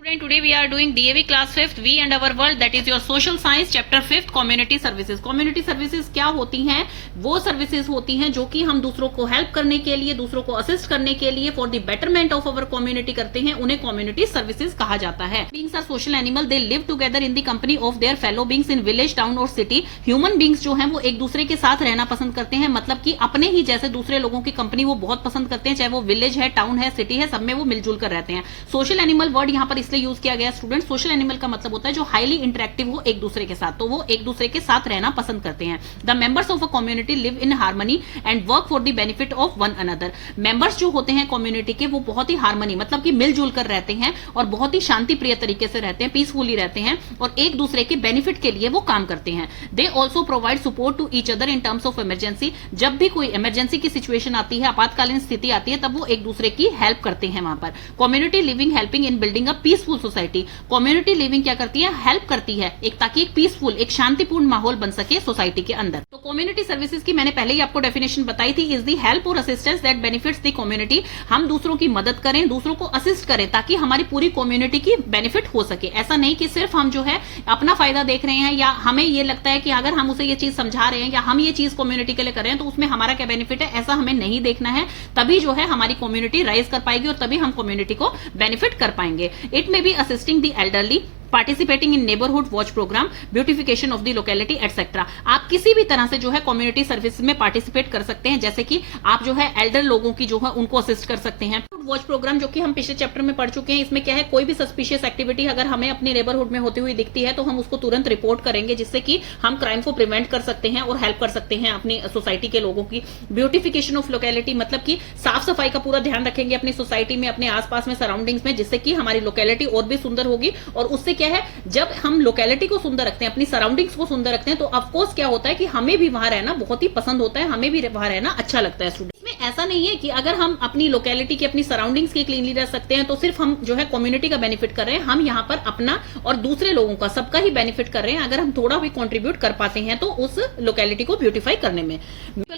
Student, today we are doing DAV class 5th We and Our World, that is your social science chapter 5th community services. community services क्या होती हैं? वो services होती हैं जो कि हम दूसरों को हेल्प करने के लिए, दूसरों को असिस्ट करने के लिए for the betterment of our community करते हैं, उन्हें कम्युनिटी सर्विसेज कहा जाता है. Beings are social animal, they live together in the company of their fellow beings in village, town और सिटी. ह्यूमन बीइंग्स जो हैं वो एक दूसरे के साथ रहना पसंद करते हैं, मतलब कि अपने ही जैसे दूसरे लोगों की कंपनी वो बहुत पसंद करते हैं, चाहे वो विलेज है, टाउन है, सिटी है, सब में वो मिलजुल कर रहते हैं. सोशल एनिमल वर्ड यहाँ पर इसलिए यूज किया गया स्टूडेंट. सोशल एनिमल का मतलब होता है जो हाईली इंटरेक्टिव हो एक दूसरे के साथ, तो वो एक दूसरे के साथ रहना पसंद करते हैं. The members of a community live in harmony and work for the benefit of one another. Members जो होते हैं कम्युनिटी के वो बहुत ही हार्मनी मतलब कि मिलजुल कर रहते हैं और बहुत ही शांति प्रिय तरीके से रहते हैं, पीसफुली रहते हैं और एक दूसरे के बेनिफिट के लिए वो काम करते हैं. They also provide support to each other in terms of emergency. जब भी कोई इमरजेंसी की सिचुएशन आती है, आपातकालीन स्थिति आती है, तब वो एक दूसरे की हेल्प करते हैं वहां पर. Community living helping in building a peaceful society. Community living क्या करती है? हेल्प करती है एक, ताकि एक पीसफुल, एक शांतिपूर्ण माहौल बन सके सोसाइटी के अंदर. तो कम्युनिटी सर्विसेज की मैंने पहले ही आपको डेफिनेशन बताई थी. इज दी हेल्प और assistance that benefits the community. हम दूसरों की मदद करें, दूसरों को असिस्ट करें ताकि हमारी पूरी कम्युनिटी की बेनिफिट हो सके. ऐसा नहीं कि सिर्फ हम जो है अपना फायदा देख रहे हैं या हमें ये लगता है कि अगर हम उसे ये चीज समझा रहे हैं या हम ये चीज कम्युनिटी के लिए कर रहे हैं तो उसमें हमारा क्या बेनिफिट है, ऐसा हमें नहीं देखना है. तभी जो है हमारी कम्युनिटी राइज कर पाएगी और तभी हम कम्युनिटी को बेनिफिट कर पाएंगे. It may be assisting the elderly, participating in neighbourhood watch programme, beautification of the locality etcetera. आप किसी भी तरह से जो है कम्युनिटी सर्विस में पार्टिसिपेट कर सकते हैं, जैसे कि आप जो है एल्डर लोगों की जो है उनको असिस्ट कर सकते हैं. वॉच प्रोग्राम जो कि हम पिछले चैप्टर में पढ़ चुके हैं, इसमें क्या है, कोई भी सस्पिशियस एक्टिविटी अगर हमें अपने नेबरहुड में होती हुई दिखती है तो हम उसको तुरंत रिपोर्ट करेंगे, जिससे कि हम क्राइम को प्रिवेंट कर सकते हैं और हेल्प कर सकते हैं अपनी सोसाइटी के लोगों की. ब्यूटिफिकेशन ऑफ लोकेलिटी मतलब कि साफ सफाई का पूरा ध्यान रखेंगे अपनी सोसाइटी में, अपने आसपास में, सराउंडिंग्स में, जिससे कि हमारी लोकेलिटी और भी सुंदर होगी. और उससे क्या है, जब हम लोकेलिटी को सुंदर रखते हैं, अपनी सराउंडिंग्स को सुंदर रखते हैं, तो ऑफकोर्स क्या होता है कि हमें भी वहां रहना बहुत ही पसंद होता है, हमें भी वहां रहना अच्छा लगता है. स्टूडेंट, इसमें ऐसा नहीं है कि अगर हम अपनी लोकेलिटी की, अपनी सराउंडिंग्स की क्लीनली रह सकते हैं तो सिर्फ हम जो है कम्युनिटी का बेनिफिट कर रहे हैं. हम यहाँ पर अपना और दूसरे लोगों का, सबका ही बेनिफिट कर रहे हैं. अगर हम थोड़ा भी कंट्रीब्यूट कर पाते हैं तो उस लोकेलिटी को ब्यूटीफाई करने में.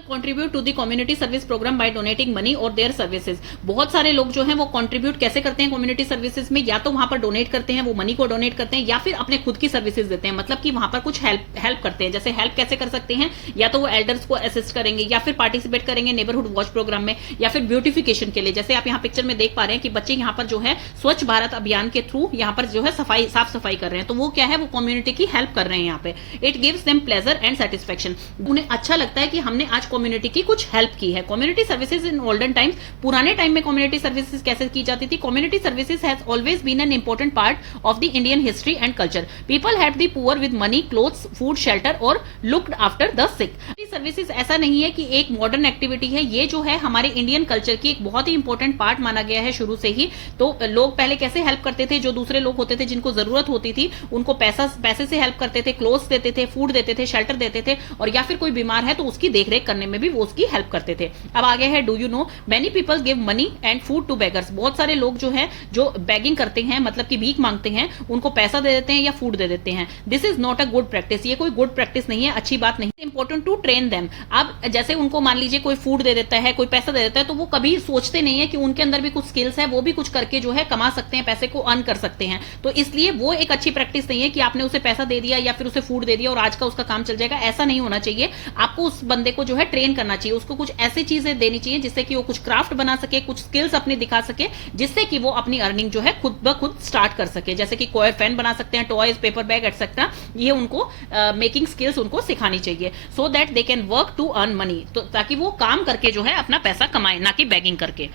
Contribute to the community service programme by donating money और देयर सर्विसेज. बहुत सारे लोग जो है वो कंट्रीब्यूट कैसे करते हैं कम्युनिटी सर्विसेज में, या तो वहां पर डोनेट करते हैं, वो मनी को डोनेट करते हैं, या फिर अपने खुद की सर्विसेज देते हैं, मतलब कि वहां पर कुछ हेल्प करते हैं. जैसे हेल्प कैसे कर सकते हैं, या तो वो एल्डर्स को असिस्ट करेंगे, या फिर पार्टिसिपेट करेंगे नेबरहुड वॉच प्रोग्राम में, या फिर ब्यूटिफिकेशन के लिए. जैसे आप यहाँ पिक्चर में देख पा रहे हैं कि बच्चे यहाँ पर जो है स्वच्छ भारत अभियान के थ्रू यहाँ पर जो है साफ सफाई कर रहे हैं, तो वो क्या है, वो कम्युनिटी की हेल्प कर रहे हैं यहाँ पे. It gives them pleasure and satisfaction. उन्हें अच्छा लगता है कि हमने आज कम्युनिटी की कुछ हेल्प की है. Community services in olden times, पुराने टाइम में कम्युनिटी सर्विसेज कैसे की जाती थी. Community services has always been an important part of the Indian history and culture. People help the poor with money, clothes, food, shelter और looked after the sick. Services ऐसा नहीं है कि एक मॉडर्न एक्टिविटी है, ये जो है हमारे इंडियन कल्चर की एक बहुत ही इंपॉर्टेंट पार्ट माना गया है शुरू से ही. तो लोग पहले कैसे हेल्प करते थे, जो दूसरे लोग होते थे जिनको जरूरत होती थी उनको पैसे से हेल्प करते थे, क्लोथ्स देते थे, फूड देते थे, शेल्टर देते थे, और या फिर कोई बीमार है तो उसकी देखरेख करने में भी वो उसकी हेल्प करते थे. अब आगे है, do you know many people give money and food to beggars. बहुत सारे लोग जो है जो बेगिंग करते हैं, मतलब कि भीख मांगते हैं, उनको पैसा दे देते हैं या फूड दे देते हैं. This is not a good practice. ये कोई गुड प्रैक्टिस नहीं है, अच्छी बात नहीं. Important to train them. अब जैसे उनको मान लीजिए कोई फूड दे देता है, कोई पैसा दे देता है, तो वो कभी सोचते नहीं है कि उनके अंदर भी कुछ स्किल्स है, वो भी कुछ करके जो है कमा सकते हैं, पैसे को अर्न कर सकते हैं. तो इसलिए वो एक अच्छी प्रैक्टिस नहीं है कि आपने उसे पैसा दे दिया या फिर उसे फूड दे दिया और आज का उसका काम चल जाएगा. ऐसा नहीं होना चाहिए. आपको उस बंदे को जो है ट्रेन करना चाहिए, उसको कुछ ऐसी चीजें देनी चाहिए जिससे कि वो कुछ क्राफ्ट बना सके, कुछ स्किल्स अपनी दिखा सके, जिससे कि वो अपनी अर्निंग जो है खुद ब खुद स्टार्ट कर सके. जैसे कि कोई फैन बना सकते हैं, टॉयज, पेपर बैग एटसेट्रा. ये उनको मेकिंग स्किल्स उनको सिखानी चाहिए, so that they can work to earn money. तो ताकि वो काम करके जो है अपना पैसा कमाए, ना कि बेगिंग करके.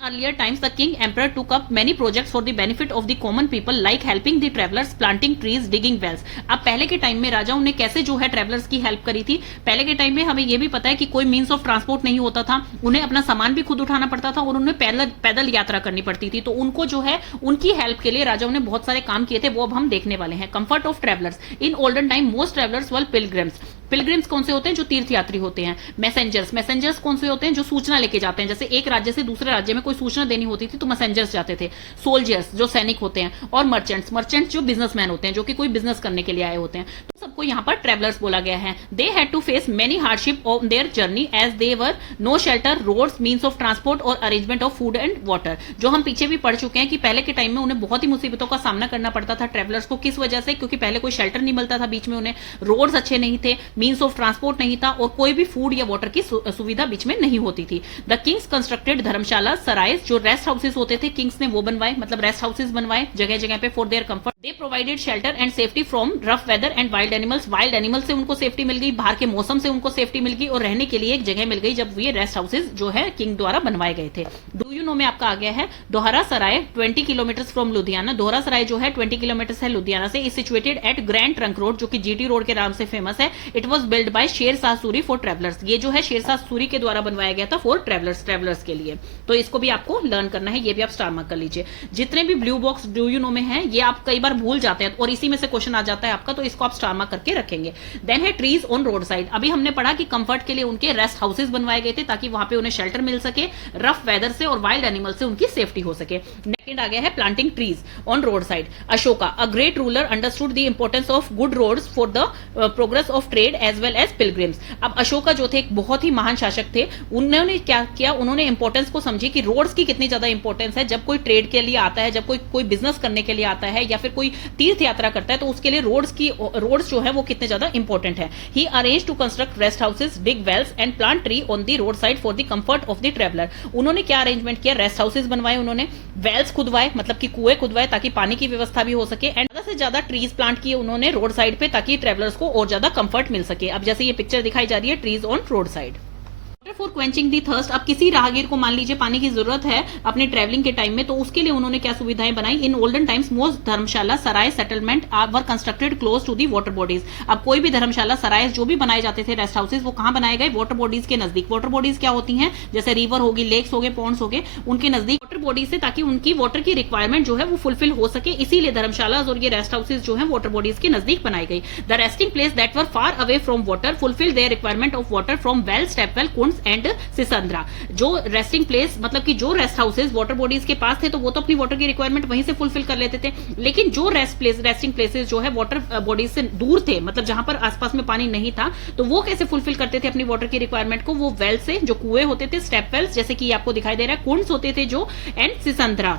Earlier times, the king emperor took up many projects for the benefit of the common people, like helping the travelers, planting trees, digging wells. अब पहले के टाइम में राजाओं ने कैसे जो है ट्रेवलर्स की हेल्प करी थी. पहले के टाइम में हमें यह भी पता है कि कोई मीन्स ऑफ ट्रांसपोर्ट नहीं होता था, उन्हें अपना सामान भी खुद उठाना पड़ता था और उन्हें पैदल यात्रा करनी पड़ती थी. तो उनको जो है उनकी हेल्प के लिए राजाओं ने बहुत सारे काम किए थे, वो अब हम देखने वाले हैं. Comfort of travellers. In olden time most travellers were pilgrims. Pilgrims कौन से होते हैं? जो तीर्थयात्री होते हैं. मैसेंजर्स कौन से होते हैं? जो सूचना लेके जाते हैं. जैसे एक राज्य से दूसरे राज्य में कोई सूचना देनी होती थी तो मैसेंजर्स जाते थे. सोल्जर्स जो सैनिक होते हैं, और मर्चेंट्स जो बिजनेसमैन होते हैं, जो कि कोई बिजनेस करने के लिए आए होते हैं. सबको यहाँ पर ट्रेवलर्स बोला गया है। They had to face many hardship on their journey as they were no shelter, roads, means of transport और arrangement of food and water. जो हम पीछे भी पढ़ चुके हैं कि पहले के टाइम में उन्हें बहुत ही मुसीबतों का सामना करना पड़ता था ट्रेवलर्स को। किस वजह से? क्योंकि पहले कोई शेल्टर नहीं मिलता था बीच में उन्हें, रोड्स अच्छे नहीं थे, मीन्स ऑफ ट्रांसपोर्ट नहीं था और कोई भी फूड या वाटर की सुविधा बीच में नहीं होती थी। द किंग्स कंस्ट्रक्टेड धर्मशाला, सराइज, जो रेस्ट हाउसेस होते थे किंग्स ने वो बनवाए, मतलब रेस्ट हाउसेस बनवाए जगह जगह पे for their comfort. They provided shelter and safety from rough weather and wild animals. Wild animal से उनको सेफ्टी मिल गई, बाहर के मौसम से उनको सेफ्टी मिल गई और रहने के लिए एक जगह मिल गई जब ये रेस्ट हाउसेस जो है किंग द्वारा बनवाए गए थे। डू यू नो में आपका आ गया है दोहरा सराय, 20 किलोमीटर फ्रॉम लुधियाना। दोहरा सराय जो है 20 किलोमीटर है लुधियाना से, is situated at grand trunk road, जो कि जीटी रोड के नाम से फेमस है। It was build by Sher Shah Suri for travellers. ये जो है शेर शाह सूरी के द्वारा बनवाया गया था फॉर ट्रेवलर्स के लिए। तो इसको भी आपको लर्न करना है, ये भी आप स्टार मार्क कर लीजिए। जितने भी blue box do you know में है ये आप कई बार भूल जाते हैं और इसी में से क्वेश्चन आ जाता है आपका, तो इसको आप स्टार मार्क करके रखेंगे। देन है ट्रीज ऑन रोड साइड। अभी हमने पढ़ा कि कंफर्ट के लिए उनके रेस्ट हाउसेस बनवाए गए थे ताकि वहां पे उन्हें शेल्टर मिल सके, रफ वेदर से और वाइल्ड एनिमल से उनकी सेफ्टी हो सके। सेकंड आ गया है planting trees on road side. Ashoka, a great ruler, understood the importance of good roads for the progress of trade as well as pilgrims. अब अशोका जो थे एक बहुत ही महान शासक थे, उन्होंने क्या किया, उन्होंने इंपॉर्टेंस को समझी कि रोड्स की कितनी ज्यादा इंपॉर्टेंस है। जब कोई ट्रेड के लिए आता है, जब कोई बिजनेस करने के लिए आता है या फिर कोई तीर्थ यात्रा करता है, तो उसके लिए रोड्स जो है वो कितने ज्यादा इंपॉर्टेंट है। He arranged to construct rest houses, dig wells and plant tree on the road side for the comfort of the traveller. उन्होंने क्या अरेंजमेंट किया, रेस्ट हाउसेस बनवाए, उन्होंने वेल्स खुदवाए, मतलब कि कुएं खुदवाए ताकि पानी की व्यवस्था भी हो सके, एंड ज्यादा से ज्यादा ट्रीज प्लांट किए उन्होंने रोड साइड पे ताकि ट्रेवलर्स को और ज्यादा कंफर्ट मिल सके। अब जैसे ये पिक्चर दिखाई जा रही है, trees on road side. For quenching the thirst. अब किसी राहगीर को मान लीजिए पानी की जरूरत है अपने ट्रैवलिंग के टाइम में, तो उसके लिए उन्होंने क्या सुविधाएं बनाई। In olden times most dharamshala, sarai, settlement were constructed close to the water bodies. अब कोई भी धर्मशाला, सराय जो भी बनाए जाते थे रेस्ट हाउसेस, वो कहां बनाए गए, वाटर बॉडीज के नजदीक। वाटर बॉडीज क्या होती हैं, जैसे रिवर होगी, लेक्स हो गए, पॉन्ड्स हो गए, उनके नजदीक वाटर बॉडीज से, ताकि उनकी वाटर की रिक्वायरमेंट जो है वो फुलफिल हो सके। इसीलिए धर्मशाला और ये रेस्ट हाउसेस जो है वाटर बॉडीज के नजदीक बनाई गई। The resting place that were far away from water fulfil their requirement of water from well, stepwell, कुंड्स एंड सिसंद्रा। जो रेस्टिंग प्लेस, मतलब कि जो रेस्ट हाउसेस वाटर बॉडीज के पास थे, तो वो तो अपनी वाटर की रिक्वायरमेंट वहीं से फुलफिल कर लेते थे। लेकिन जो रेस्टिंग प्लेसेस जो है वाटर बॉडीज से दूर थे, मतलब जहां पर आसपास में पानी नहीं था, तो वो कैसे फुलफिल करते थे अपनी वाटर की रिक्वायरमेंट को, वो वेल से, जो कुएं होते थे, स्टेप वेल्स जैसे कि आपको दिखाई दे रहा है, कुंड्स होते थे जो, एंड सिसंद्रा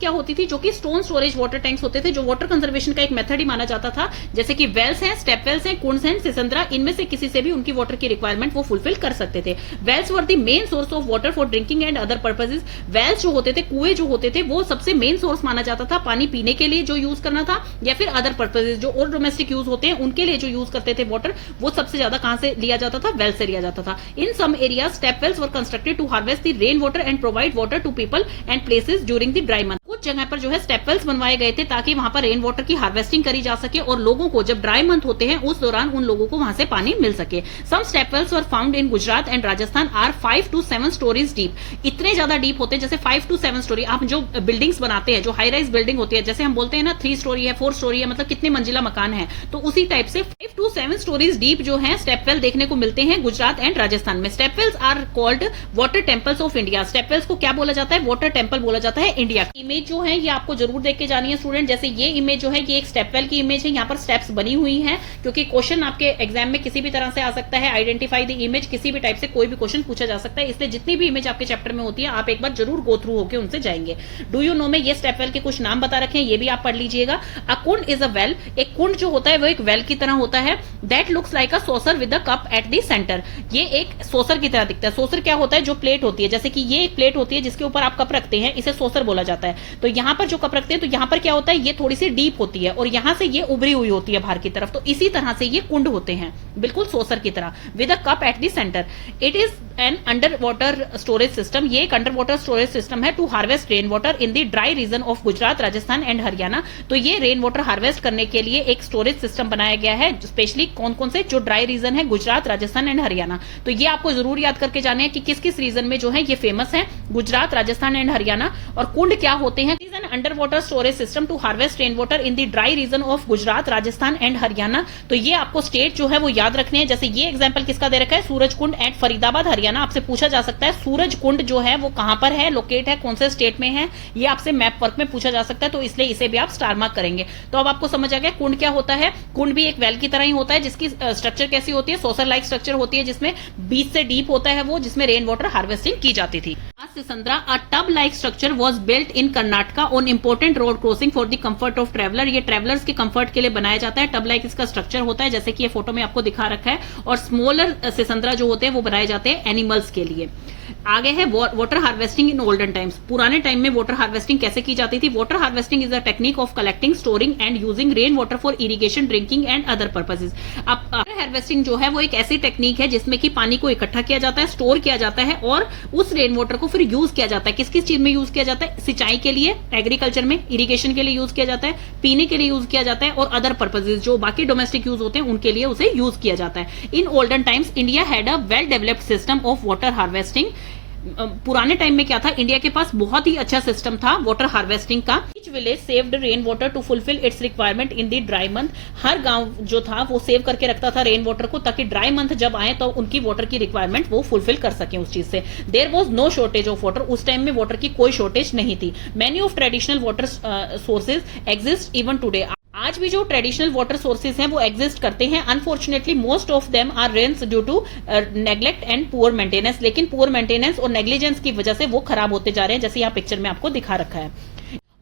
क्या होती थी, जो कि स्टोन स्टोरेज वाटर टैंक्स होते थे, जो वाटर कंजर्वेशन का एक मेथड ही माना जाता था। जैसे कि वेल्स हैं, स्टेप वेल्स हैं, कुंड्स हैं, सिसंद्रा, इनमें से किसी से भी उनकी वाटर की रिक्वायरमेंट वो फुलफिल कर सकते थे। Wells were the main source of water for drinking and other purposes. Wells जो होते थे, कुएं जो होते थे, वो सबसे मेन सोर्स माना जाता था पानी पीने के लिए जो यूज करना था, या फिर अदर पर्पसेस जो और डोमेस्टिक यूज होते हैं उनके लिए जो यूज करते थे वाटर, वो सबसे ज्यादा कहां से लिया जाता था, वेल से लिया जाता था। In some area step wells were constructed to harvest the rain water and provide water to people and places during the dry month. कुछ जगह पर जो है स्टेप वेल्स बनवाए गए थे ताकि वहां पर रेन वाटर की हार्वेस्टिंग करी जा सके और लोगों को जब ड्राई मंथ होते हैं उस दौरान उन लोगों को वहां से पानी मिल सके। Some step wells were found in Gujarat and Rajasthan are 5 to 7 storeys deep. इतने ज्यादा डीप होते हैं, जैसे 5 to 7 स्टोरी। आप जो बिल्डिंग्स बनाते हैं, जो हाई राइज बिल्डिंग होती है, जैसे हम बोलते हैं ना 3 स्टोरी है, 4 स्टोरी है, मतलब कितने मंजिला मकान है, तो उसी टाइप से 5 to 7 स्टोरीज डीप जो है स्टेप वेल देखने को मिलते हैं गुजरात एंड राजस्थान में। Step wells are called water temples of India. Step wells को क्या बोला जाता है, वाटर टेम्पल बोला जाता है इंडिया। इमेज जो है ये आपको जरूर देख के जानी है स्टूडेंट। जैसे ये इमेज जो है ये एक स्टेप वेल की इमेज है, यहाँ पर स्टेप्स बनी हुई हैं, क्योंकि क्वेश्चन आपके एग्जाम में किसी भी तरह से आ सकता है। आइडेंटिफाई द इमेज, किसी भी टाइप से कोई भी क्वेश्चन पूछा जा सकता है, इसलिए जितनी भी इमेज आपके चैप्टर में होती है आप एक बार जरूर गो थ्रू होकर उनसे जाएंगे। डू यू नो में ये स्टेप वेल के कुछ नाम बता रखे हैं, ये भी आप पढ़ लीजिएगा। अ कुंड इज अ वेल। एक कुंड जो होता है वो एक वेल की तरह होता है। That looks like a saucer with a cup at the centre. ये एक सॉसर की तरह दिखता है। सॉसर क्या होता है, जो प्लेट होती है, जैसे कि ये एक प्लेट होती है जिसके ऊपर आप कप रखते हैं, इसे सॉसर बोला जाता है। तो यहाँ पर जो कप रखते हैं, तो यहाँ पर क्या होता है, ये थोड़ी सी डीप होती है और यहां से ये उभरी हुई होती है बाहर की तरफ। तो इसी तरह से ये कुंड होते हैं, बिल्कुल सोसर की तरह, with a cup at the center. It is an under water storage system. ये एक अंडर वाटर स्टोरेज सिस्टम है to harvest rain water in the dry region of Gujarat, Rajasthan and Haryana. तो ये रेन वाटर हार्वेस्ट करने के लिए एक स्टोरेज सिस्टम बनाया गया है, स्पेशली कौन कौन से जो ड्राई रीजन है, गुजरात, राजस्थान एंड हरियाणा। तो ये आपको जरूर याद करके जाने हैं कि किस किस रीजन में जो है ये फेमस है, गुजरात, राजस्थान एंड हरियाणा। और कुंड क्या होते हैं हैं is an under water storage system to harvest rain water in the dry region of Gujarat, Rajasthan and Haryana. तो ये आपको स्टेट जो है वो याद रखने हैं। जैसे ये एग्जांपल किसका दे रखा है, सूरज कुंड एट फरीदाबाद हरियाणा। आपसे पूछा जा सकता है सूरज कुंड जो है वो कहां पर है, लोकेट है, कौन से स्टेट में है, ये आपसे मैप वर्क में पूछा जा सकता है, तो इसलिए इसे भी आप स्टार मार्क करेंगे। तो अब आपको समझ आ गया कुंड क्या होता है। कुंड भी एक वेल की तरह ही होता है, जिसकी स्ट्रक्चर कैसी होती है, सोसर लाइक स्ट्रक्चर होती है, जिसमें बीच से डीप होता है वो, जिसमें रेन वाटर हार्वेस्टिंग की जाती थी। सिसंद्रा, a tub-like structure was built in Karnataka on important road crossing for the comfort of traveler। ये ट्रेवलर्स के कंफर्ट के लिए बनाया जाता है। टब लाइक इसका स्ट्रक्चर होता है, जैसे कि ये फोटो में आपको दिखा रखा है। और स्मॉलर सिसंद्रा जो होते हैं वो बनाए जाते हैं एनिमल्स के लिए। आगे है वाटर हार्वेस्टिंग इन ओल्डन टाइम्स। पुराने टाइम में वाटर हार्वेस्टिंग कैसे की जाती थी। Water harvesting is a technique of collecting, storing and using rain water for irrigation, drinking and other purposes. अब वाटर हार्वेस्टिंग जो है वो एक ऐसी टेक्निक है जिसमें कि पानी को इकट्ठा किया जाता है, स्टोर किया जाता है और उस रेन वाटर को फिर यूज किया जाता है। किस किस चीज में यूज किया जाता है, सिंचाई के लिए, एग्रीकल्चर में, इरिगेशन के लिए यूज किया जाता है, पीने के लिए यूज किया जाता है और अदर पर्पसेज जो बाकी डोमेस्टिक यूज होते हैं उनके लिए उसे यूज किया जाता है। इन olden times India had a well developed system of water harvesting. पुराने टाइम में क्या था, इंडिया के पास बहुत ही अच्छा सिस्टम था वाटर हार्वेस्टिंग का। Each village saved rain water to fulfil its requirement in the dry month. हर गांव जो था वो सेव करके रखता था रेन वाटर को, ताकि ड्राई मंथ जब आए तो उनकी वाटर की रिक्वायरमेंट वो फुलफिल कर सके उस चीज से। There was no shortage of water. उस टाइम में वाटर की कोई शॉर्टेज नहीं थी। Many of traditional water sources exist even today. आज भी जो ट्रेडिशनल वाटर सोर्सेज हैं वो एग्जिस्ट करते हैं। Unfortunately most of them are ruins due to neglect and poor maintenance. लेकिन पुअर मेंटेनेंस और नेग्लिजेंस की वजह से वो खराब होते जा रहे हैं, जैसे यहाँ पिक्चर में आपको दिखा रखा है।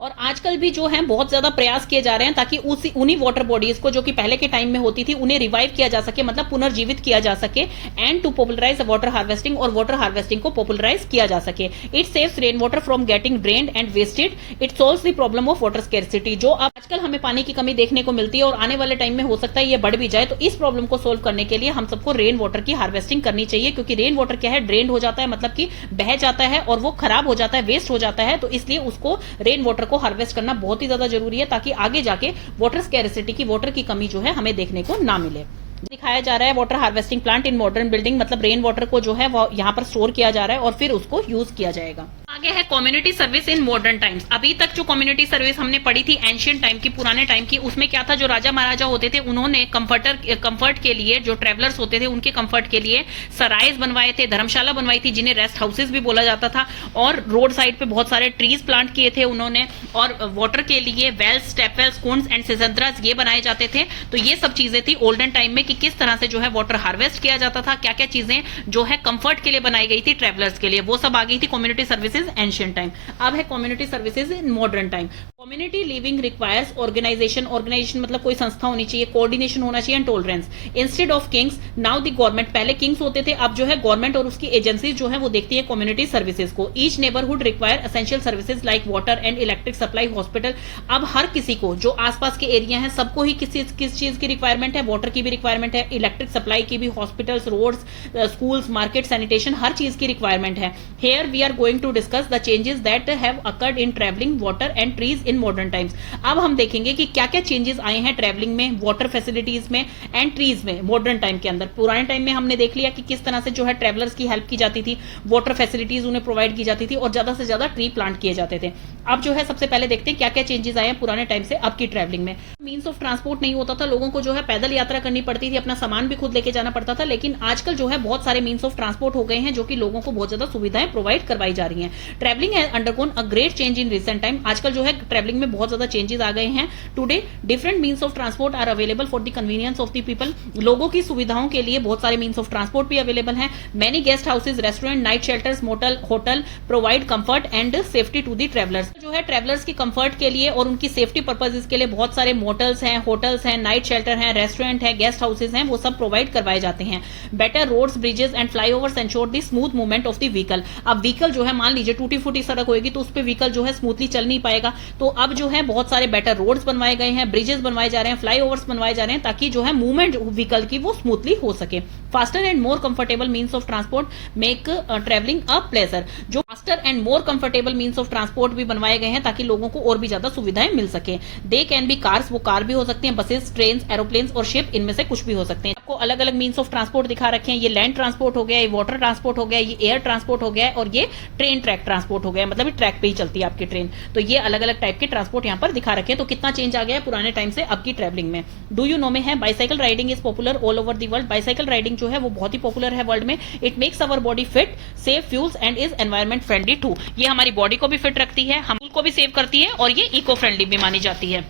और आजकल भी जो है बहुत ज्यादा प्रयास किए जा रहे हैं ताकि उन्हीं वाटर बॉडीज को जो कि पहले के टाइम में होती थी उन्हें रिवाइव किया जा सके, मतलब पुनर्जीवित किया जा सके, and to popularise water harvesting, और वाटर हार्वेस्टिंग को पॉपुलराइज किया जा सके। It saves rain water from getting drained and wasted. It solves the problem of water scarcity. जो अब आजकल हमें पानी की कमी देखने को मिलती है और आने वाले टाइम में हो सकता है ये बढ़ भी जाए, तो इस प्रॉब्लम को सोल्व करने के लिए हम सबको रेन वाटर की हार्वेस्टिंग करनी चाहिए। क्योंकि रेन वाटर क्या है, ड्रेन्ड हो जाता है, मतलब कि बह जाता है और वो खराब हो जाता है, वेस्ट हो जाता है। तो इसलिए उसको रेन वाटर को हार्वेस्ट करना बहुत ही ज्यादा जरूरी है, ताकि आगे जाके वाटर स्कैर्सिटी की, वाटर की कमी जो है हमें देखने को ना मिले। दिखाया जा रहा है water harvesting plant in modern building, मतलब रेन वाटर को जो है वो यहाँ पर स्टोर किया जा रहा है और फिर उसको यूज किया जाएगा। आगे है community service in modern times. अभी तक जो कम्युनिटी सर्विस हमने पढ़ी थी एंशियंट टाइम की, पुराने टाइम की, उसमें क्या था, जो राजा महाराजा होते थे उन्होंने कंफर्ट के लिए, जो ट्रेवलर्स होते थे उनके कंफर्ट के लिए सराइज बनवाए थे, धर्मशाला बनवाई थी, जिन्हें रेस्ट हाउसेज भी बोला जाता था, और रोड साइड पे बहुत सारे ट्रीज प्लांट किए थे उन्होंने, और वाटर के लिए वेल्स, स्टेपवेल्स, कुंड्स एंड सिसंद्रास ये बनाए जाते थे। तो ये सब चीजें थी ओल्डन टाइम में कि किस तरह से जो है वाटर हार्वेस्ट किया जाता था, क्या क्या चीजें जो है कंफर्ट के लिए बनाई गई थी ट्रेवलर्स के लिए, वो सब आ गई थी कम्युनिटी सर्विसेज एंशियंट टाइम। अब है community services in modern time. Community living requires organisation, organisation मतलब कोई संस्था होनी चाहिए, कोऑर्डिनेशन होना चाहिए, and tolerance. Instead of kings now the government, पहले किंग्स होते थे, अब जो है गवर्नमेंट और उसकी एजेंसीज जो है वो देखती है कम्युनिटी सर्विसेज को। Each neighbourhood require essential services like water and electric supply, hospital. अब हर किसी को, जो आसपास के एरिया है, सबको ही किस चीज की रिक्वायरमेंट है, वाटर की भी रिक्वायरमेंट है, इलेक्ट्रिक सप्लाई की भी, hospitals, roads, schools, market, sanitation, हर चीज की रिक्वायरमेंट है। Here we are going to discuss the changes that have occurred in travelling, water and trees in modern times. अब हम देखेंगे कि क्या क्या चेंजेस आए हैं ट्रैवलिंग में, वाटर फैसिलिटीज में एंड ट्रीज में मॉडर्न टाइम के अंदर। पुराने टाइम में हमने देख लिया कि किस तरह से जो है ट्रैवलर्स की हेल्प की जाती थी, वाटर फैसिलिटीज उन्हें प्रोवाइड की जाती थी और ज्यादा से ज्यादा ट्री प्लांट किए जाते थे। अब जो है सबसे पहले देखते हैं क्या क्या चेंजेस आए हैं पुराने टाइम से अब की ट्रैवलिंग में। मीन्स ऑफ ट्रांसपोर्ट नहीं होता था, लोगों को जो है पैदल यात्रा करनी पड़ती थी, अपना सामान भी खुद लेके जाना पड़ता था। लेकिन आजकल जो है बहुत सारे मीन्स ऑफ ट्रांसपोर्ट हो गए हैं जो कि लोगों को बहुत ज्यादा सुविधाएं प्रोवाइड करवाई जा रही हैं। Travelling has undergone a great change in recent time. आजकल जो है ट्रैवलिंग में बहुत ज्यादा चेंजेस आ गए हैं। Today different means of transport are available for the convenience of the people. लोगों की सुविधाओं के लिए बहुत सारे मीन्स ऑफ ट्रांसपोर्ट भी अवेलेबल हैं। Many guest houses, restaurant, night shelters, motel, hotel provide comfort and safety to the travellers. जो है ट्रैवलर्स की कंफर्ट के लिए और उनकी सेफ्टी पर्पजेज के लिए बहुत सारे मोटल्स हैं, होटल्स हैं, नाइट शेल्टर हैं, रेस्टोरेंट है, गेस्ट हाउसेज हैं, वो सब प्रोवाइड करवाए जाते हैं। Better roads, bridges and flyovers ensure the smooth movement of the vehicle. अब व्हीकल जो है, मान लीजिए टूटी फूटी सड़क होगी तो उस पर व्हीकल जो है स्मूथली चल नहीं पाएगा, तो अब जो है बहुत सारे बेटर रोड्स बनवाए गए हैं, ब्रिजेस बनवाए जा रहे हैं, फ्लाईओवर्स बनवाए जा रहे हैं, ताकि जो है मूवमेंट व्हीकल की वो स्मूथली हो सके। Faster and more comfortable means of transport make travelling a pleasure. जो faster and more comfortable means of transport भी बनवाए गए हैं ताकि लोगों को और भी ज्यादा सुविधाएं मिल सके। दे कैन बी कार्स, वो कार भी हो सकती हैं, बसेस, ट्रेन, एरोप्लेन और शिप, इनमें से कुछ भी हो सकते हैं। आपको अलग अलग मीन्स ऑफ ट्रांसपोर्ट दिखा रखे हैं। ये लैंड ट्रांसपोर्ट हो गया, ये वाटर ट्रांसपोर्ट हो गया, ये एयर ट्रांसपोर्ट हो गया और ये ट्रेन ट्रैक ट्रैक ट्रांसपोर्ट हो गया, मतलब ट्रैक पे ही चलती है आपकी ट्रेन। तो ये अलग अलग टाइप के ट्रांसपोर्ट यहाँ पर दिखा रखे हैं। तो कितना चेंज आ गया है पुराने टाइम से अब की ट्रैवलिंग में। डू यू नो में है bicycle riding is popular all over the world. Bicycle riding जो है वो बहुत ही पॉपुलर है वर्ल्ड में। It makes our body fit, save fuels and is environment friendly too. ये हमारी बॉडी को भी फिट रखती है, हम को भी सेव करती है और ये इको फ्रेंडली भी मानी जाती है।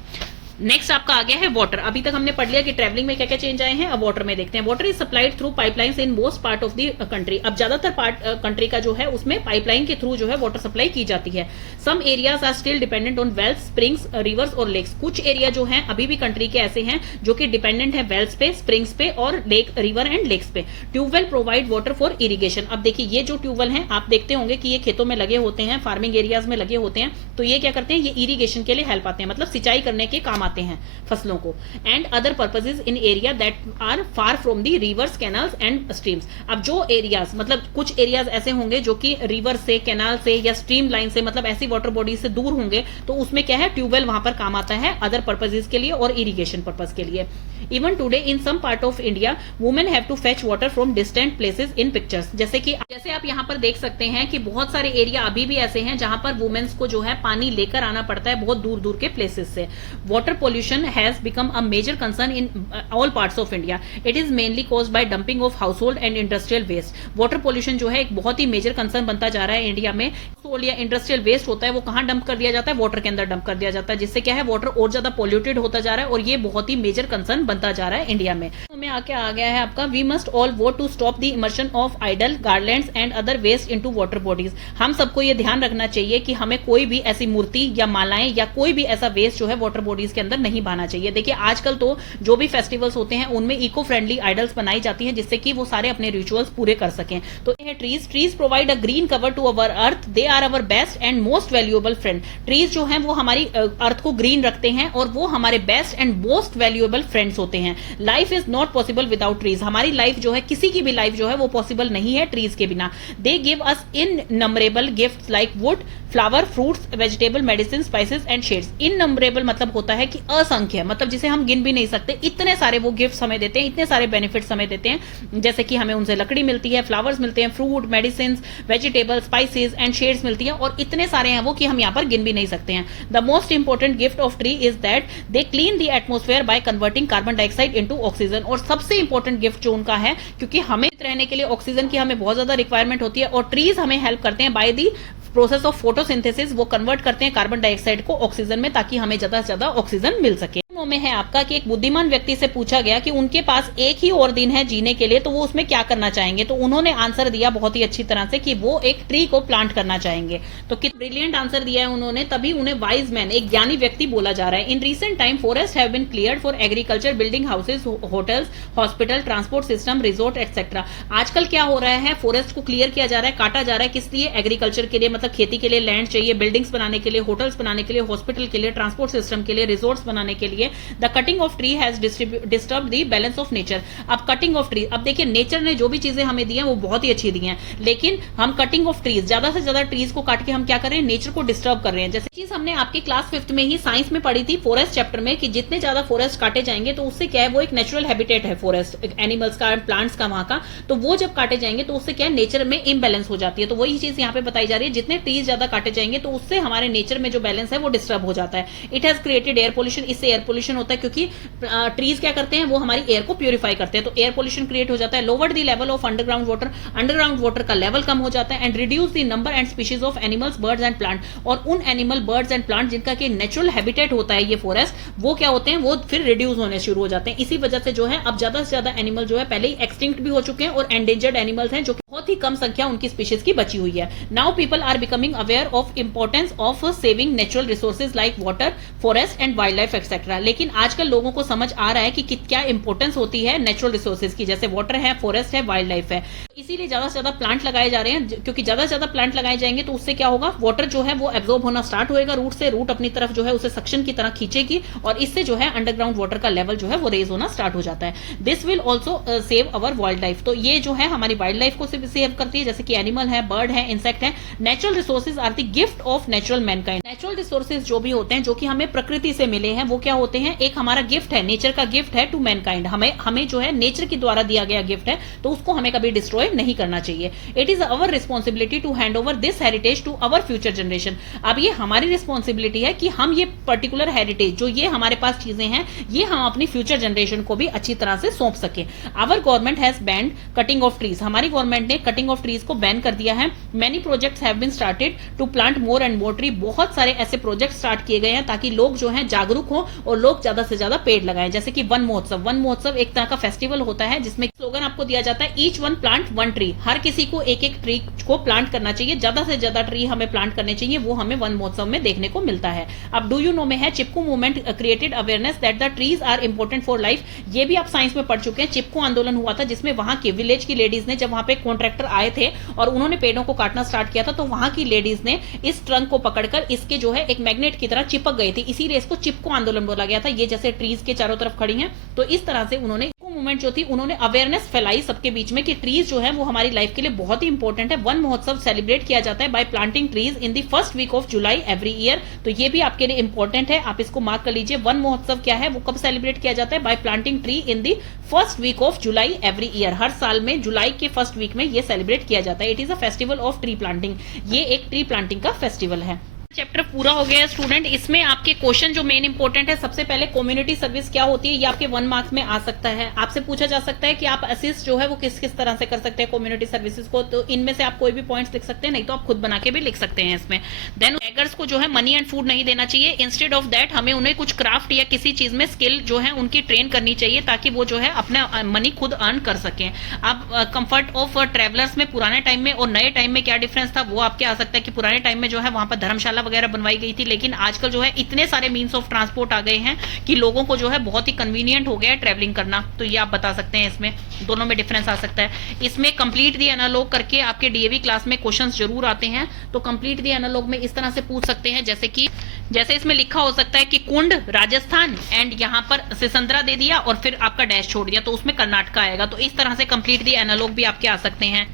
नेक्स्ट आपका आ गया है वाटर। अभी तक हमने पढ़ लिया कि ट्रैवलिंग में क्या क्या चेंज आए हैं, अब वाटर में देखते हैं। Water is supplied through pipelines in most part of the country. अब ज्यादातर पार्ट कंट्री का जो है उसमें पाइपलाइन के थ्रू जो है वाटर सप्लाई की जाती है। Some areas are still dependent on wells, springs, rivers और लेक्स। कुछ एरिया जो है अभी भी कंट्री के ऐसे हैं जो कि डिपेंडेंट है वेल्स पे, स्प्रिंग्स पे और लेक, रिवर एंड लेक्स पे। Tubewell provide water for irrigation. अब देखिए ये जो ट्यूबवेल हैं आप देखते होंगे कि ये खेतों में लगे होते हैं, फार्मिंग एरियाज में लगे होते हैं। तो ये क्या करते हैं, ये इरिगेशन के लिए हेल्प आते हैं, मतलब सिंचाई करने के काम आते हैं फसलों को। And other purposes in area that are far from the rivers, canals and streams. अब जो एरियाज, मतलब कुछ एरियाज ऐसे होंगे जो कि रिवर से, कैनाल से या स्ट्रीम लाइन से, मतलब ऐसी वाटर बॉडी से दूर होंगे, तो उसमें क्या है ट्यूबवेल वहां पर काम आता है अदर पर्पसेज के लिए और इरिगेशन पर्पज के लिए। Even today in some part of India women have to fetch water from distant places in pictures. जैसे आप यहाँ पर देख सकते हैं कि बहुत सारे एरिया अभी भी ऐसे हैं जहां पर वुमेन्स को जो है पानी लेकर आना पड़ता है बहुत दूर दूर के प्लेसेस से। Water pollution has become a major concern in all parts of India. It is mainly caused by dumping of household and industrial waste. Water pollution जो है एक बहुत ही मेजर कंसर्न बनता जा रहा है इंडिया में। हाउसहोल्ड या इंडस्ट्रियल वेस्ट होता है वो कहाँ डंप कर दिया जाता है, वाटर के अंदर डंप कर दिया जाता है, जिससे क्या है वाटर और ज्यादा पोल्यूटेड होता जा रहा है और ये बहुत ही मेजर कंसर्न बनता जा रहा है इंडिया में। में आके आ गया है आपका we must all vote to stop the immersion of idol garlands and other waste into water bodies. हम सबको ये ध्यान रखना चाहिए कि हमें कोई भी ऐसी मूर्ति या मालाएं या कोई भी ऐसा वेस्ट जो है वाटर बॉडीज के अंदर नहीं बहाना चाहिए। देखिए आजकल तो जो भी फेस्टिवल्स होते हैं उनमें इको फ्रेंडली आइडल्स बनाई जाती हैं जिससे कि वो सारे अपने रिचुअल्स पूरे कर सकें। तो ये trees provide a green cover to our earth, they are our best and most valuable friend. Trees जो हैं वो हमारी अर्थ को ग्रीन रखते हैं और वो हमारे best and most valuable friends होते हैं। Life is not possible without trees. हमारी लाइफ जो है, किसी की भी लाइफ जो है वो पॉसिबल नहीं है ट्रीज के बिना। They give us innumerable gifts like wood, flower, fruits, vegetable, medicine, spices and shades. Innumerable मतलब होता है कि असंख्य, मतलब जिसे हम गिन भी नहीं सकते, इतने सारे वो गिफ्ट्स हमें देते हैं, इतने सारे बेनिफिट्स हमें देते हैं। जैसे कि हमें उनसे लकड़ी मिलती है, फ्लावर्स मिलते हैं, fruit, medicine, vegetable, spices and shades मिलती हैं और इतने सारे हैं वो कि हम यहाँ पर गिन भी नहीं सकते हैं। The most important gift of tree is that they clean the atmosphere by converting carbon dioxide into oxygen. और सबसे इंपॉर्टेंट गिफ्ट जो उनका है, क्योंकि हमें रहने के लिए ऑक्सीजन की हमें बहुत ज्यादा रिक्वायरमेंट होती है और ट्रीज हमें हेल्प करते हैं by the process of photosynthesis. वो कन्वर्ट करते हैं कार्बन डाइऑक्साइड को ऑक्सीजन में ताकि हमें ज्यादा से ज्यादा ऑक्सीजन मिल सके। में है आपका कि एक बुद्धिमान व्यक्ति से पूछा गया कि उनके पास एक ही और दिन है जीने के लिए तो वो उसमें क्या करना चाहेंगे। तो उन्होंने आंसर दिया बहुत ही अच्छी तरह से कि वो एक ट्री को प्लांट करना चाहेंगे। तो कितना ब्रिलियंट आंसर दिया है उन्होंने, तभी उन्हें वाइज मैन, एक ज्ञानी व्यक्ति बोला जा रहा है। In recent time forest have been cleared for agriculture, building houses, hotels, hospital, transport system, resort etcetera. आजकल क्या हो रहा है, फॉरेस्ट को क्लियर किया जा रहा है, काटा जा रहा है। किस लिए? एग्रीकल्चर के लिए, मतलब खेती के लिए लैंड चाहिए, बिल्डिंग्स बनाने के लिए, होटल्स बनाने के लिए, हॉस्पिटल के लिए, ट्रांसपोर्ट सिस्टम के लिए, रिजोर्ट्स बनाने के लिए। The cutting of tree has disturb the balance of nature. अब कटिंग ऑफ ट्री, अब देखिए नेचर ने जो भी चीजें हमें दी हैं वो बहुत ही अच्छी दी हैं, लेकिन हम कटिंग ऑफ ट्रीज, ज्यादा से ज्यादा ट्रीज को काट के हम क्या कर रहे हैं, नेचर को डिस्टर्ब कर रहे हैं। जैसे चीज हमने आपकी क्लास 5th में ही साइंस में पढ़ी थी फॉरेस्ट चैप्टर में कि जितने ज्यादा फॉरेस्ट काटे जाएंगे तो उससे क्या है, वो एक नेचुरल हैबिटेट है फॉरेस्ट, एनिमल्स का, प्लांट्स का, वहां का। तो वो जब काटे जाएंगे तो उससे क्या है, नेचर में इम्बैलेंस हो जाती है। तो वही चीज यहाँ पे बताई जा रही है, जितने ट्रीज ज्यादा काटे जाएंगे तो उससे हमारे नेचर में जो बैलेंस है वो डिस्टर्ब हो जाता है। It has created air pollution, इससे एयर पोल्यूशन होता है क्योंकि ट्रीज क्या करते हैं, वो हमारी एयर को प्यूरिफाई करते हैं, तो एयर पोल्यूशन क्रिएट हो जाता है। Lowered the level of underground water, underground water का लेवल कम हो जाता है। And reduce the number and species of animals, birds and plant. और उन एनिमल, बर्ड्स एंड प्लांट जिनका कि नेचुरल हैबिटेट होता है ये फॉरेस्ट, वो क्या होते हैं, वो फिर रिड्यूस होने शुरू हो जाते हैं। इसी वजह से जो है अब ज्यादा से ज्यादा एनिमल जो है पहले ही एक्सटिंक्ट भी हो चुके हैं और एंडेंजर्ड एनिमल्स हैं जो बहुत ही कम संख्या उनकी स्पीशीज की बची हुई है। Now people are becoming aware of importance of saving natural resources like water, forest and wildlife etcetera. लेकिन आजकल लोगों को समझ आ रहा है कि क्या इंपॉर्टेंस होती है नेचुरल रिसोर्सेज की, जैसे वाटर है, फॉरेस्ट है, वाइल्ड लाइफ है। इसीलिए ज्यादा से ज्यादा प्लांट लगाए जा रहे हैं, क्योंकि ज्यादा से ज्यादा प्लांट लगाए जाएंगे तो उससे क्या होगा, वाटर जो है वो एब्जॉर्ब होना स्टार्ट होएगा रूट से, रूट अपनी तरफ जो है उसे सक्शन की तरह खींचेगी और इससे जो है अंडरग्राउंड वाटर का लेवल जो है वो रेज होना स्टार्ट हो जाता है। This will also save our wild life. तो ये जो है हमारी वाइल्ड लाइफ को बिहेव करती है, जैसे कि एनिमल है, बर्ड है, इंसेक्ट है। Natural resources are the gift of natural mankind. Natural resources जो भी होते हैं, जो कि हमें प्रकृति से मिले हैं, वो क्या होते हैं, एक हमारा गिफ्ट है, नेचर का गिफ्ट है टू मैनकाइंड। हमें जो है नेचर के द्वारा दिया गया गिफ्ट है, तो उसको हमें कभी डिस्ट्रॉय नहीं करना चाहिए। It is our responsibility to hand over this heritage to our future generation. अब ये हमारी रिस्पॉन्सिबिलिटी है कि हम ये पर्टिकुलर हेरिटेज, जो ये हमारे पास चीजें हैं, ये हम अपनी फ्यूचर जनरेशन को भी अच्छी तरह से सौंप सके। Our government has banned cutting of trees. हमारी गवर्नमेंट ने कटिंग ऑफ ट्रीज को बैन कर दिया है। Many projects have been started to plant more and more tree. बहुत सारे ऐसे प्रोजेक्ट स्टार्ट किए गए हैं ताकि लोग जो हैं जागरूक हो और लोग ज्यादा से ज्यादा पेड़ लगाएं। जैसे कि वन महोत्सव। वन महोत्सव एक तरह का फेस्टिवल होता है जिसमें स्लोगन आपको दिया जाता है, each one plant one tree. हर किसी को एक एक ट्री को प्लांट करना चाहिए, ज्यादा से ज्यादा ट्री हमें प्लांट करने चाहिए। वो हमें वन महोत्सव में देखने को मिलता है। अब डू यू नो में है Chipko movement created awareness that the trees are important for life. ये भी आप साइंस में पढ़ चुके हैं। चिपको आंदोलन हुआ था जिसमें वहां के विलेज की लेडीज ने, जब वहां पे कॉन्ट्रैक्टर आए थे और उन्होंने पेड़ों को काटना स्टार्ट किया था, तो वहां की लेडीज ने इस ट्रंक को पकड़कर इसके जो है एक मैग्नेट की तरह चिपक गई थी, इसीलिए इसको चिपको आंदोलन बोला गया था। ये जैसे ट्रीज के चारों तरफ खड़ी हैं, तो इस तरह से उन्होंने मूवमेंट जो थी, उन्होंने अवेयरनेस फैलाई सबके बीच में कि ट्रीज जो है वो हमारी लाइफ के लिए बहुत ही इंपॉर्टेंट है। वन महोत्सव सेलिब्रेट किया जाता है by planting trees in the first week of July every year. तो ये भी आपके लिए इंपॉर्टेंट है, आप इसको मार्क कर लीजिए। वन महोत्सव क्या है, वो कब सेलिब्रेट किया जाता है, by planting tree in the first week of July every year. हर साल में जुलाई के फर्स्ट वीक में ये सेलिब्रेट किया जाता है। It is a festival of tree planting. ये एक ट्री प्लांटिंग का फेस्टिवल है। चैप्टर पूरा हो गया है स्टूडेंट। इसमें आपके क्वेश्चन जो मेन इंपॉर्टेंट है, सबसे पहले कम्युनिटी सर्विस क्या होती है, ये आपके 1 मार्क्स में आ सकता है। आपसे पूछा जा सकता है कि आप असिस्ट जो है वो किस किस तरह से कर सकते हैं कम्युनिटी सर्विसेज को, तो इनमें से आप कोई भी पॉइंट्स लिख सकते हैं, नहीं तो आप खुद बना के भी लिख सकते हैं इसमें। देन बेगर्स को जो है मनी एंड फूड नहीं देना चाहिए। इंस्टेड ऑफ दैट हमें उन्हें कुछ क्राफ्ट या किसी चीज में स्किल जो है उनकी ट्रेन करनी चाहिए, ताकि वो जो है अपना मनी खुद अर्न कर सकें। अब कंफर्ट ऑफ ट्रेवलर्स में पुराने टाइम में और नए टाइम में क्या डिफरेंस था, वो आपके आ सकता है कि पुराने टाइम में जो है वहां पर धर्मशाला वगैरह बनवाई गई थी, लेकिन आजकल जो है इतने सारे मीन्स ऑफ ट्रांसपोर्ट आ गए हैं कि लोगों को जो है बहुत ही कन्वीनियंट हो गया है ट्रैवलिंग करना। तो ये आप बता सकते हैं, इसमें दोनों में डिफरेंस आ सकता है। इसमें कंप्लीट दी एनालॉग करके आपके डीएवी क्लास में क्वेश्चंस जरूर आते हैं, तो कंप्लीट दी एनालॉग में इस तरह से पूछ सकते हैं, जैसे इसमें लिखा हो सकता है कि कुंड राजस्थान एंड यहाँ पर सिसंद्रा दे दिया और फिर आपका डैश छोड़ दिया, तो उसमें कर्नाटका आएगा। तो इस तरह से कंप्लीट दी एनालॉग भी आपके आ सकते हैं।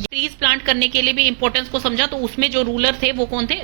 ट्रीज प्लांट करने के लिए भी इंपॉर्टेंस को समझा, तो उसमें जो रूलर थे वो कौन थे,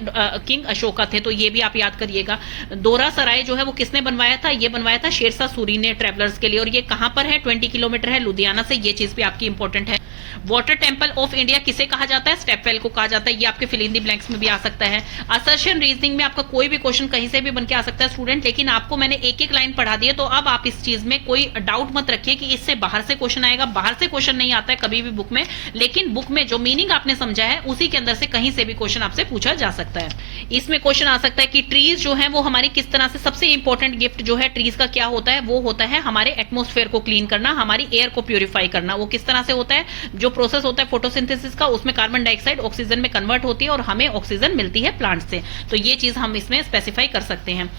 किंग अशोका थे, तो ये भी आप याद करिएगा। दोहरा सराय जो है वो किसने बनवाया था, ये बनवाया था शेरशाह सूरी ने ट्रेवलर्स के लिए, और ये कहां पर है, 20 किलोमीटर है लुधियाना से। ये चीज भी आपकी इंपॉर्टेंट है। वाटर टेम्पल ऑफ इंडिया किसे कहा जाता है, स्टेपवेल को कहा जाता है। ये आपके फिल इन द ब्लैंक्स में भी आ सकता है। असर्शन रीजनिंग में आपका कोई भी क्वेश्चन कहीं से भी बन के आ सकता है स्टूडेंट, लेकिन आपको मैंने एक एक लाइन पढ़ा दी है, तो अब आप इस चीज में कोई डाउट मत रखिए कि इससे बाहर से क्वेश्चन आएगा। बाहर से क्वेश्चन नहीं आता है कभी भी बुक में, लेकिन बुक में जो मीनिंग आपने समझा है उसी के अंदर से कहीं से भी क्वेश्चन आपसे पूछा जा सकता है। इसमें क्वेश्चन आ सकता है कि ट्रीज जो है वो हमारी किस तरह से, सबसे इंपॉर्टेंट गिफ्ट जो है ट्रीज का क्या होता है, वो होता है हमारे एटमॉस्फेयर को क्लीन करना, हमारी एयर को प्यूरिफाई करना। वो किस तरह से होता है, जो प्रोसेस होता है फोटोसिंथेसिस का, उसमें कार्बन डाइऑक्साइड ऑक्सीजन में कन्वर्ट होती है और हमें ऑक्सीजन मिलती है प्लांट से। तो ये चीज हम इसमें स्पेसिफाई कर सकते हैं।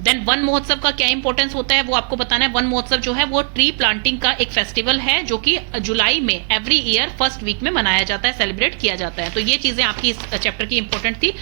देन वन महोत्सव का क्या इंपॉर्टेंस होता है वो आपको बताना है। वन महोत्सव जो है वो ट्री प्लांटिंग का एक फेस्टिवल है, जो कि जुलाई में एवरी ईयर फर्स्ट वीक में मनाया जाता है, सेलिब्रेट किया जाता है। तो ये चीजें आपकी इस चैप्टर की इंपॉर्टेंट थी।